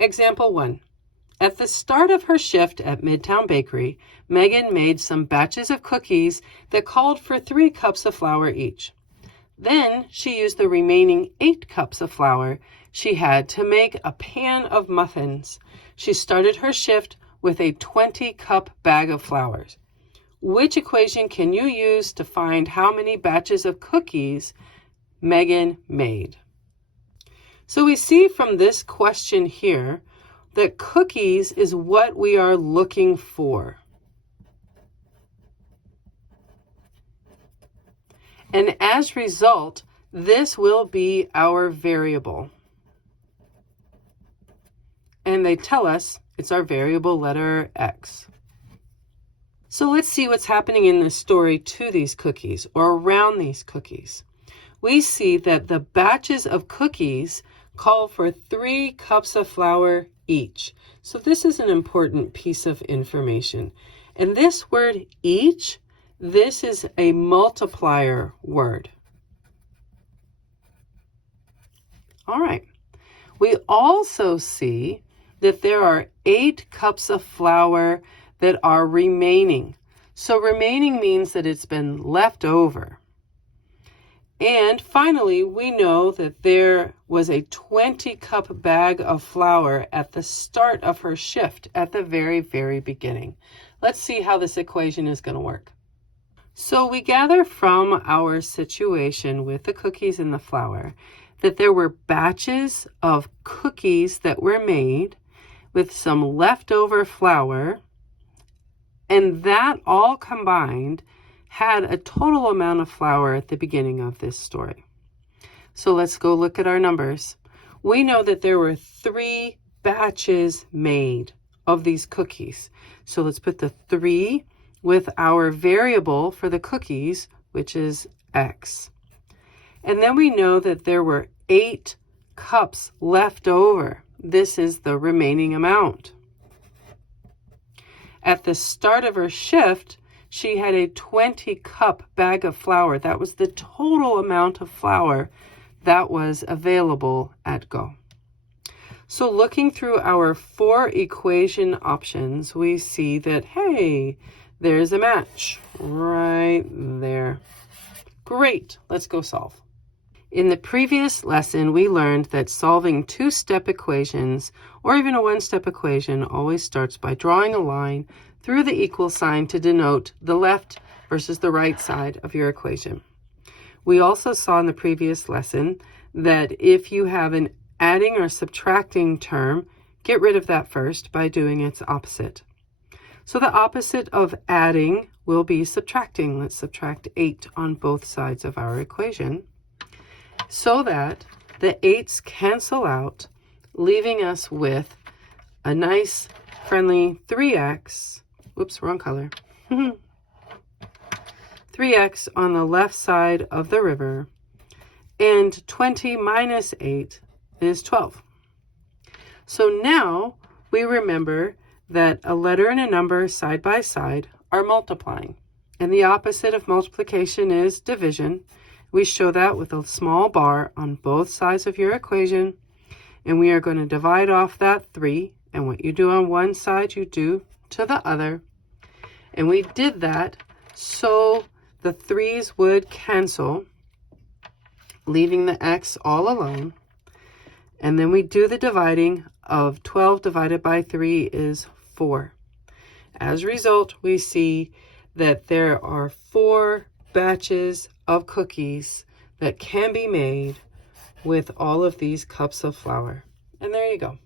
Example 1. At the start of her shift at Midtown Bakery, Megan made some batches of cookies that called for 3 cups of flour each. Then she used the remaining 8 cups of flour she had to make a pan of muffins. She started her shift with a 20-cup bag of flour. Which equation can you use to find how many batches of cookies Megan made? So we see from this question here that cookies is what we are looking for. And as a result, this will be our variable. And they tell us it's our variable letter X. So let's see what's happening in this story to these cookies or around these cookies. We see that the batches of cookies call for 3 cups of flour each. So this is an important piece of information. And this word each, this is a multiplier word. All right. We also see that there are 8 cups of flour that are remaining. So remaining means that it's been left over. And finally, we know that there was a 20-cup bag of flour at the start of her shift at the very, very beginning. Let's see how this equation is going to work. So we gather from our situation with the cookies and the flour that there were batches of cookies that were made with some leftover flour, and that all combined had a total amount of flour at the beginning of this story. So let's go look at our numbers. We know that there were 3 batches made of these cookies. So let's put the 3 with our variable for the cookies, which is X. And then we know that there were 8 cups left over. This is the remaining amount. At the start of her shift, she had a 20-cup bag of flour. That was the total amount of flour that was available at Go. So looking through our 4 equation options, we see that, hey, there's a match right there. Great, let's go solve. In the previous lesson, we learned that solving 2-step equations, or even a 1-step equation, always starts by drawing a line through the equal sign to denote the left versus the right side of your equation. We also saw in the previous lesson that if you have an adding or subtracting term, get rid of that first by doing its opposite. So the opposite of adding will be subtracting. Let's subtract 8 on both sides of our equation so that the 8's cancel out, leaving us with a nice friendly 3x. Whoops, wrong color. 3x on the left side of the river, and 20 minus 8 is 12. So now we remember that a letter and a number side by side are multiplying, and the opposite of multiplication is division. We show that with a small bar on both sides of your equation, and we are going to divide off that 3, and what you do on one side, you do to the other. And we did that so the 3's would cancel, leaving the x all alone. And then we do the dividing of 12 divided by 3 is 4. As a result, we see that there are 4 batches of cookies that can be made with all of these cups of flour. And there you go.